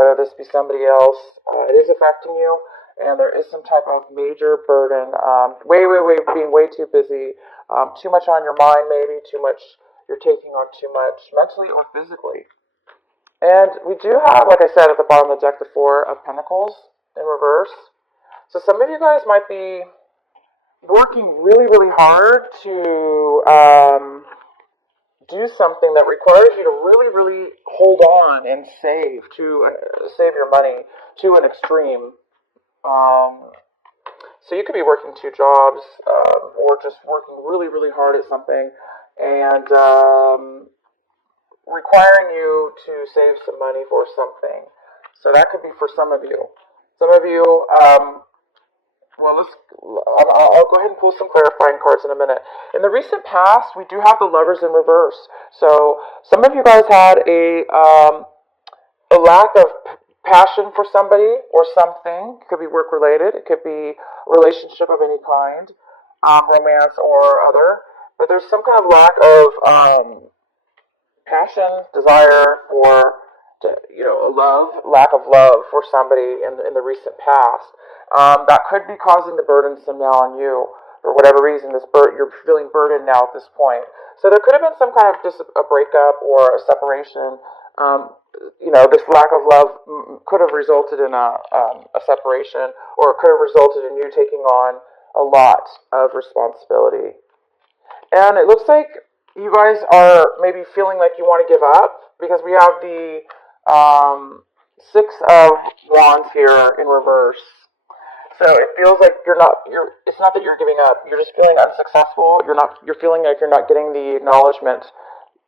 whether this be somebody else, it is affecting you, and there is some type of major burden, being way too busy, too much on your mind, maybe too much, you're taking on too much mentally or physically. And we do have, like I said, at the bottom of the deck, the Four of Pentacles in reverse. So some of you guys might be working really, really hard to do something that requires you to really, really hold on and save to save your money to an extreme. So you could be working two jobs, or just working really, really hard at something, and requiring you to save some money for something. So that could be for some of you. Some of you, I'll go ahead and pull some clarifying cards in a minute. In the recent past, we do have the Lovers in reverse. So some of you guys had a lack of passion for somebody or something. It could be work related. It could be a relationship of any kind, romance or other. But there's some kind of lack of passion, desire for, lack of love for somebody in the recent past. That could be causing the burdensome now on you. For whatever reason, you're feeling burdened now at this point. So there could have been some kind of just a breakup or a separation. This lack of love could have resulted in a separation, or it could have resulted in you taking on a lot of responsibility. And it looks like you guys are maybe feeling like you want to give up, because we have the Six of Wands here in reverse. So it feels like it's not that you're giving up, you're just feeling unsuccessful. You're feeling like you're not getting the acknowledgement,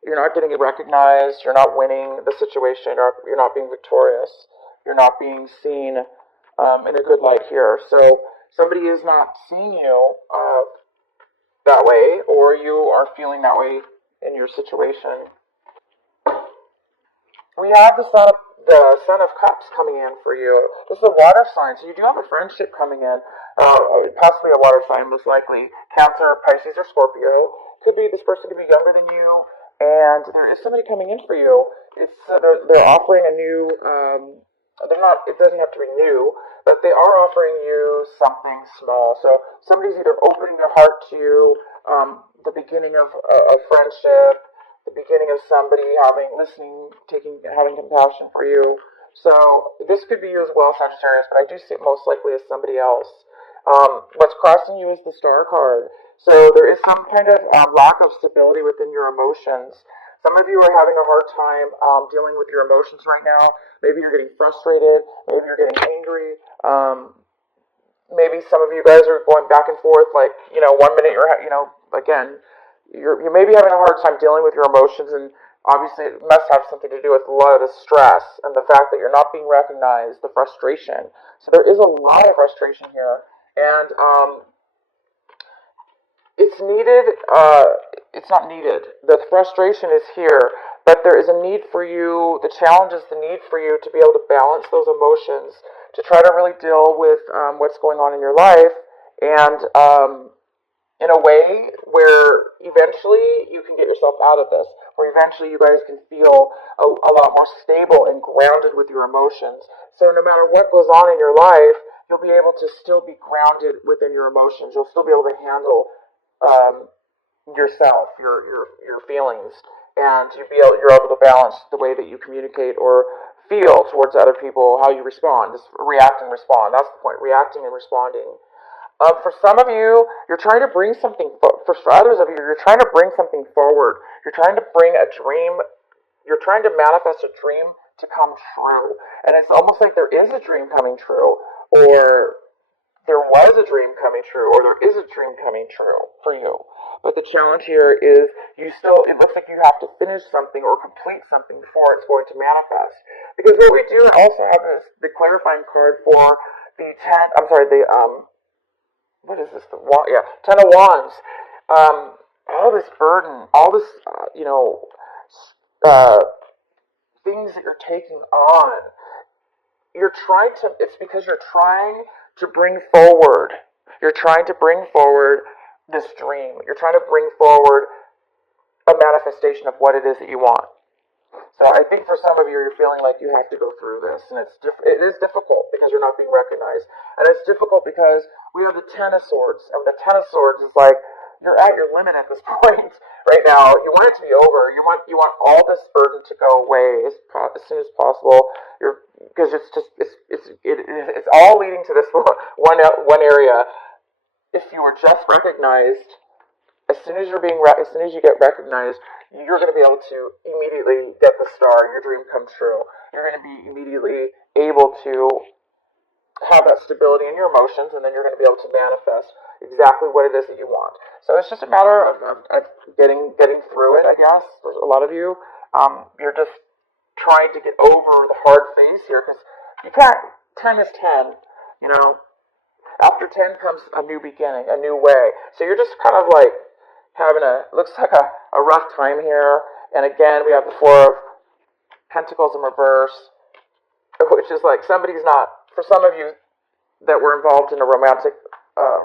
you're not getting recognized, you're not winning the situation, or you're not being victorious, you're not being seen in a good light here. So somebody is not seeing you that way, or you are feeling that way in your situation. We have the Son of Cups coming in for you. This is a water sign, so you do have a friendship coming in. Possibly a water sign, most likely. Cancer, Pisces, or Scorpio. Could be this person could be younger than you, and there is somebody coming in for you. It's they're offering a new. They're not. It doesn't have to be new, but they are offering you something small. So somebody's either opening their heart to you, the beginning of a friendship, the beginning of somebody having compassion for you. So this could be you as well, Sagittarius, but I do see it most likely as somebody else. What's crossing you is the Star card. So there is some kind of lack of stability within your emotions. Some of you are having a hard time dealing with your emotions right now. Maybe you're getting frustrated. Maybe you're getting angry. Maybe some of you guys are going back and forth. Like, 1 minute you may be having a hard time dealing with your emotions, and obviously it must have something to do with a lot of the stress and the fact that you're not being recognized, the frustration. So there is a lot of frustration here, and it's needed. It's not needed. The frustration is here, but there is a need for you. The challenge is the need for you to be able to balance those emotions, to try to really deal with what's going on in your life, and in a way where eventually you can get yourself out of this, where eventually you guys can feel a lot more stable and grounded with your emotions. So no matter what goes on in your life, you'll be able to still be grounded within your emotions. You'll still be able to handle yourself, your feelings, and you're able to balance the way that you communicate or feel towards other people, how you respond. Just react and respond. That's the point, reacting and responding. For some of you, you're trying to bring something, for others of you, you're trying to bring something forward. You're trying to bring a dream, you're trying to manifest a dream to come true. And it's almost like there is a dream coming true, or there was a dream coming true, or there is a dream coming true for you. But the challenge here is it looks like you have to finish something or complete something before it's going to manifest. Because what we do also have is the clarifying card for what is this? Ten of Wands. All this burden, all this, things that you're taking on. It's because you're trying to bring forward. You're trying to bring forward this dream. You're trying to bring forward a manifestation of what it is that you want. So I think for some of you, you're feeling like you have to go through this, and it is difficult because you're not being recognized, and it's difficult because we have the Ten of Swords, and the Ten of Swords is like you're at your limit at this point right now. You want it to be over. You want all this burden to go away as soon as possible. You're because it's all leading to this one area. If you were just recognized, as soon as you get recognized, you're going to be able to immediately get the star, your dream come true. You're going to be immediately able to have that stability in your emotions, and then you're going to be able to manifest exactly what it is that you want. So it's just a matter of getting through it, I guess. For a lot of you, you're just trying to get over the hard phase here because you can't. 10 is 10, you know. After 10 comes a new beginning, a new way. So you're just kind of like having looks like a rough time here. And again, we have the Four of Pentacles in reverse, which is like somebody's not, for some of you that were involved in a romantic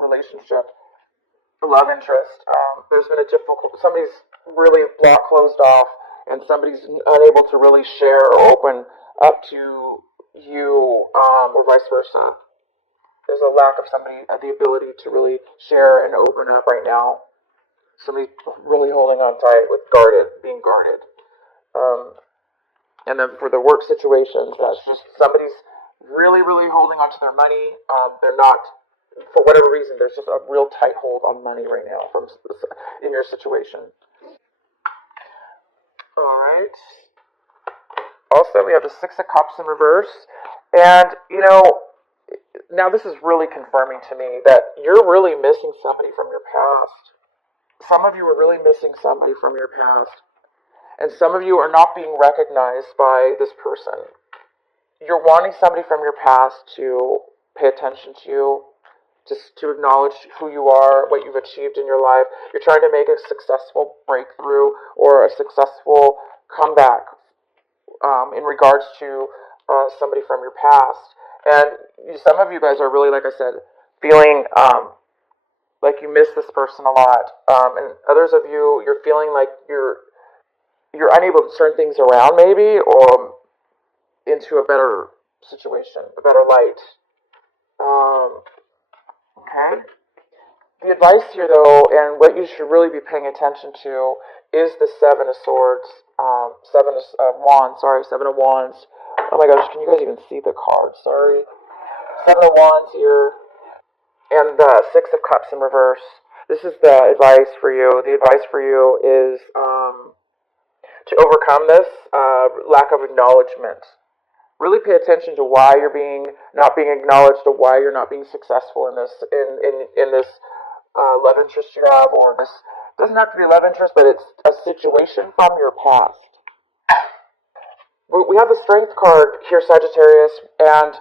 relationship, a love interest, there's been somebody's really block closed off, and somebody's unable to really share or open up to you, or vice versa. There's a lack of somebody, the ability to really share and open up right now. Somebody's really holding on tight with being guarded. And then for the work situations, that's just somebody's really, really holding on to their money. They're not, for whatever reason, there's just a real tight hold on money right now in your situation. All right. Also, we have the Six of Cups in reverse. And, now this is really confirming to me that you're really missing somebody from your past. Some of you are really missing somebody from your past. And some of you are not being recognized by this person. You're wanting somebody from your past to pay attention to you, just to acknowledge who you are, what you've achieved in your life. You're trying to make a successful breakthrough or a successful comeback in regards to somebody from your past. And some of you guys are really, like I said, feeling like you miss this person a lot. And others of you, you're feeling like you're unable to turn things around maybe, or into a better situation, a better light. Okay. The advice here, though, and what you should really be paying attention to is the Seven of Swords, Seven of Wands. Sorry, Seven of Wands. Oh my gosh, can you guys even see the card? Sorry. Seven of Wands here, and the Six of Cups in reverse. This is the advice for you. The advice for you is to overcome this lack of acknowledgement. Really pay attention to why you're not being acknowledged, or why you're not being successful in this this love interest you have, or this doesn't have to be love interest, but it's a situation from your past. We have the Strength card here, Sagittarius, and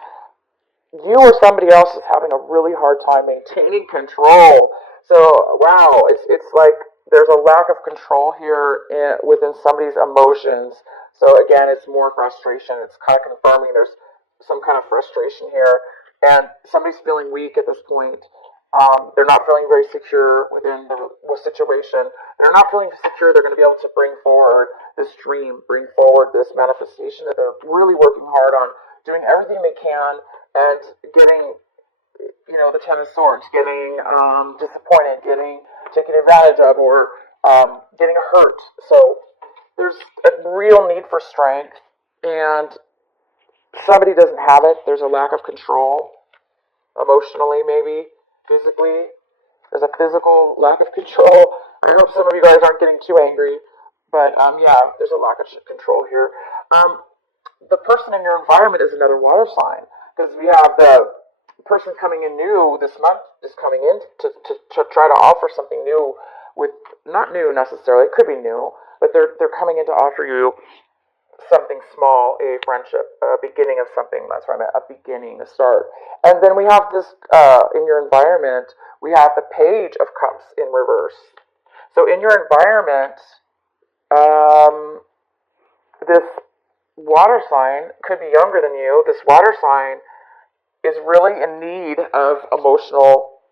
you or somebody else is having a really hard time maintaining control. So, wow, it's like there's a lack of control here within somebody's emotions. So again, it's more frustration. It's kind of confirming there's some kind of frustration here, and somebody's feeling weak at this point. They're not feeling very secure within the situation. They're not feeling secure they're going to be able to bring forward this dream, bring forward this manifestation that they're really working hard on, doing everything they can, and getting, the Ten of Swords, getting disappointed, getting taken advantage of, or getting hurt. So there's a real need for strength, and somebody doesn't have it. There's a lack of control, emotionally, maybe physically. There's a physical lack of control. I hope some of you guys aren't getting too angry, but yeah, there's a lack of control here. The person in your environment is another water sign, because we have the person coming in new this month is coming in to try to offer something new, with not new necessarily, it could be new, but they're coming in to offer you something small, a friendship, a beginning of something. That's what I meant, a beginning, a start. And then we have this, in your environment, we have the Page of Cups in reverse. So in your environment, this water sign could be younger than you. This water sign is really in need of emotional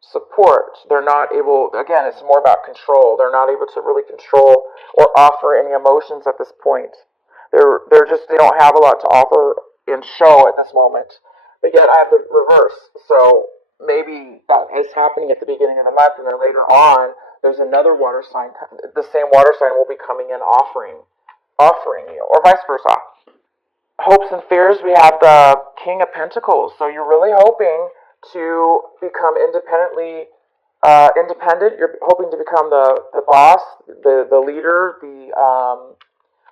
support. They're not able, again, it's more about control. They're not able to really control or offer any emotions at this point. They don't have a lot to offer in show at this moment. But yet I have the reverse. So maybe that is happening at the beginning of the month, and then later on, there's another water sign. The same water sign will be coming in offering you, or vice versa. Hopes and fears. We have the King of Pentacles. So you're really hoping to become independent. You're hoping to become the boss, the leader, the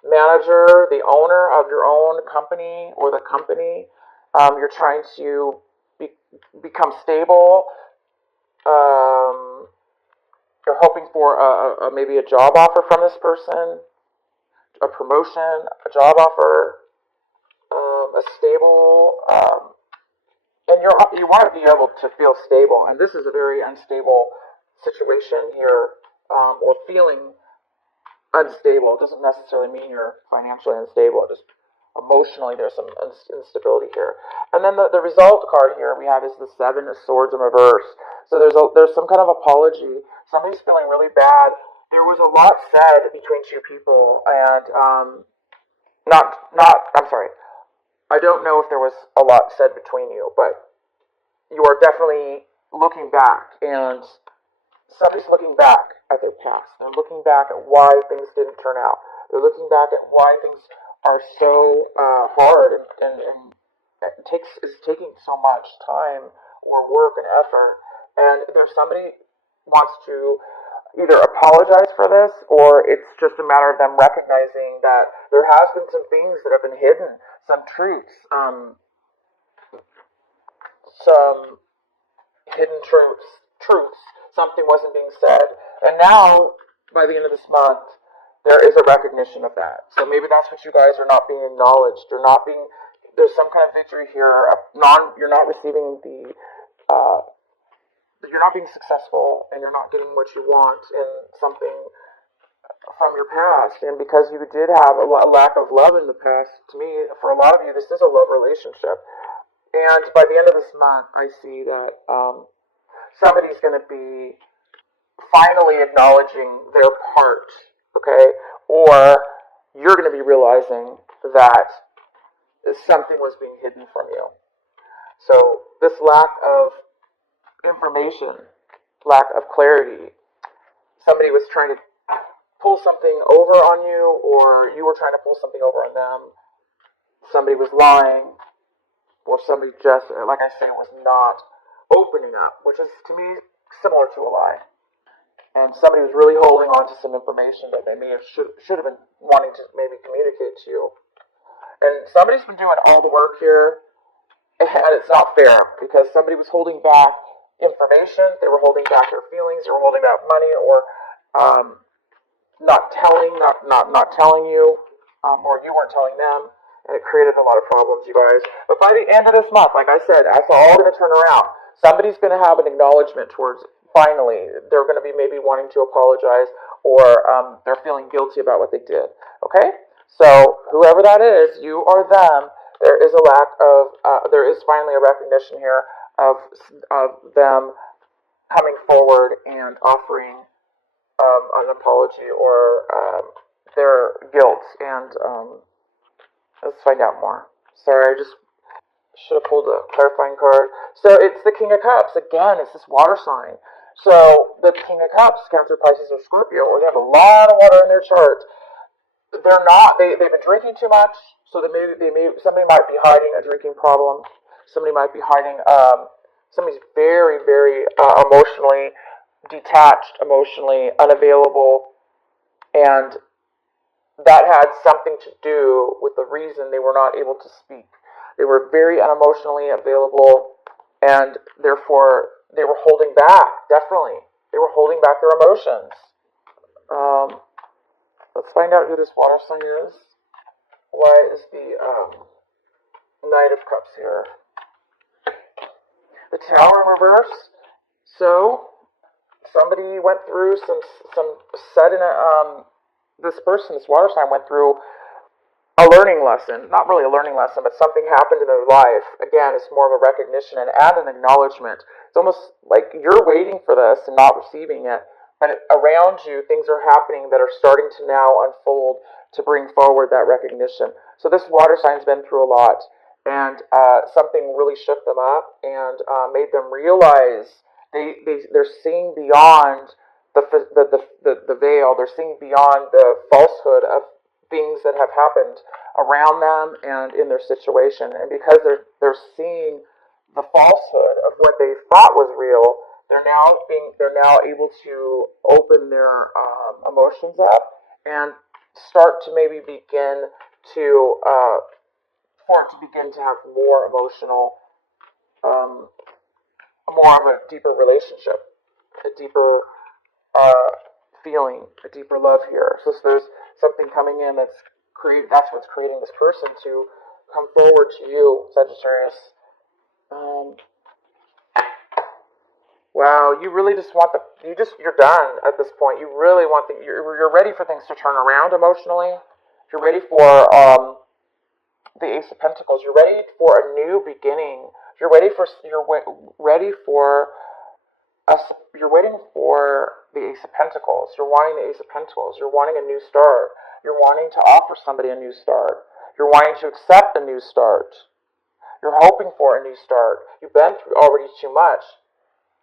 manager, the owner of your own company or the company. You're trying to be, become stable. Um, you're hoping for maybe a job offer from this person, a promotion, a job offer, a stable, and you want to be able to feel stable. And this is a very unstable situation here, or feeling unstable. It doesn't necessarily mean you're financially unstable. Just emotionally, there's some instability here. And then the result card here we have is the Seven of Swords in reverse. So there's some kind of apology. Somebody's feeling really bad. There was a lot said between two people, and not. I'm sorry. I don't know if there was a lot said between you, but you are definitely looking back, and somebody's looking back at their past. They're looking back at why things didn't turn out. They're looking back at why things are so hard, and is taking so much time or work and effort. And there's somebody wants to either apologize for this, or it's just a matter of them recognizing that there has been some things that have been hidden, some truths, some hidden truths. Something wasn't being said, and now by the end of this month, there is a recognition of that. So maybe that's what you guys are not being acknowledged. You're not being. There's some kind of victory here. You're not receiving the. You're not being successful, and you're not getting what you want in something from your past. And because you did have a lack of love in the past, to me, for a lot of you, this is a love relationship. And by the end of this month, I see that somebody's going to be finally acknowledging their part, okay? Or you're going to be realizing that something was being hidden from you. So this lack of information, lack of clarity, somebody was trying to pull something over on you, or you were trying to pull something over on them. Somebody was lying, or somebody just, like I say, was not opening up, which is to me similar to a lie. And somebody was really holding on to some information that they may have should have been wanting to maybe communicate to you. And somebody's been doing all the work here, and it's not fair because somebody was holding back information. They were holding back their feelings. They were holding back money, or not telling you, or you weren't telling them, and it created a lot of problems, you guys. But by the end of this month, like I said, it's all going to turn around. Somebody's going to have an acknowledgement towards. Finally, they're going to be maybe wanting to apologize, or they're feeling guilty about what they did. Okay, so whoever that is, you or them, there is there is finally a recognition here of them coming forward and offering an apology or their guilt. And let's find out more. Sorry, I just should have pulled a clarifying card. So it's the King of Cups. Again, it's this water sign. So the King of Cups, Cancer, Pisces, or Scorpio, or they have a lot of water in their chart. They're not. They've been drinking too much. So somebody might be hiding a drinking problem. Somebody might be hiding. Somebody's very, very emotionally detached, emotionally unavailable, and that had something to do with the reason they were not able to speak. They were very unemotionally available, and therefore they were holding back. Definitely, they were holding back their emotions. Let's find out who this water sign is. Why is the Knight of Cups here? The Tower in reverse. So somebody went through some sudden. This person, this water sign, went through a learning lesson. Not really a learning lesson, but something happened in their life. Again, it's more of a recognition and an acknowledgement. It's almost like you're waiting for this and not receiving it, but around you, things are happening that are starting to now unfold to bring forward that recognition. So this water sign's been through a lot, and something really shook them up and made them realize they're seeing beyond the veil. They're seeing beyond the falsehood of things that have happened around them and in their situation. And because they're seeing the falsehood of what they thought was real, they're now able to open their emotions up and start to maybe begin to for it to begin to have more emotional, um, more of a deeper relationship, a deeper uh, feeling, a deeper love here. So there's something coming in that's what's creating this person to come forward to you, Sagittarius. Um, wow, you really just want you're done at this point. You really want you're ready for things to turn around emotionally. You're ready for the Ace of Pentacles. You're ready for a new beginning. You're ready for you're waiting for the Ace of Pentacles. You're wanting the Ace of Pentacles. You're wanting a new start. You're wanting to offer somebody a new start. You're wanting to accept a new start. You're hoping for a new start. You've been through already too much,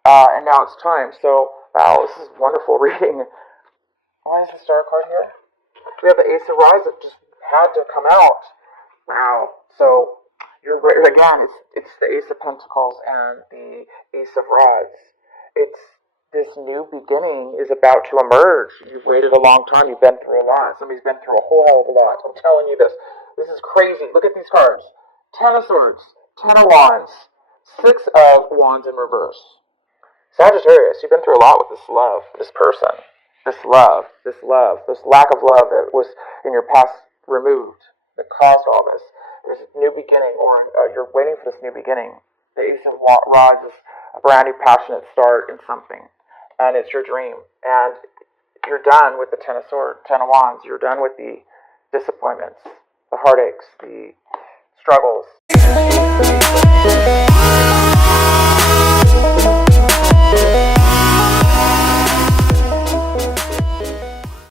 and now it's time. So, wow, this is wonderful reading. Why is the Star card here? We have the Ace of Rods that just had to come out. Wow. So, again, it's the Ace of Pentacles and the Ace of Rods. It's this new beginning is about to emerge. You've waited a long time. You've been through a lot. Somebody's been through a whole hell of a lot. I'm telling you this. This is crazy. Look at these cards. Ten of Swords, Ten of Wands, Six of Wands in reverse. Sagittarius, you've been through a lot with this love, this person, this lack of love that was in your past removed, that caused all this. There's a new beginning, or you're waiting for this new beginning. The Ace of Rods is a brand new, passionate start in something, and it's your dream. And you're done with the Ten of Wands. You're done with the disappointments, the heartaches, the struggles.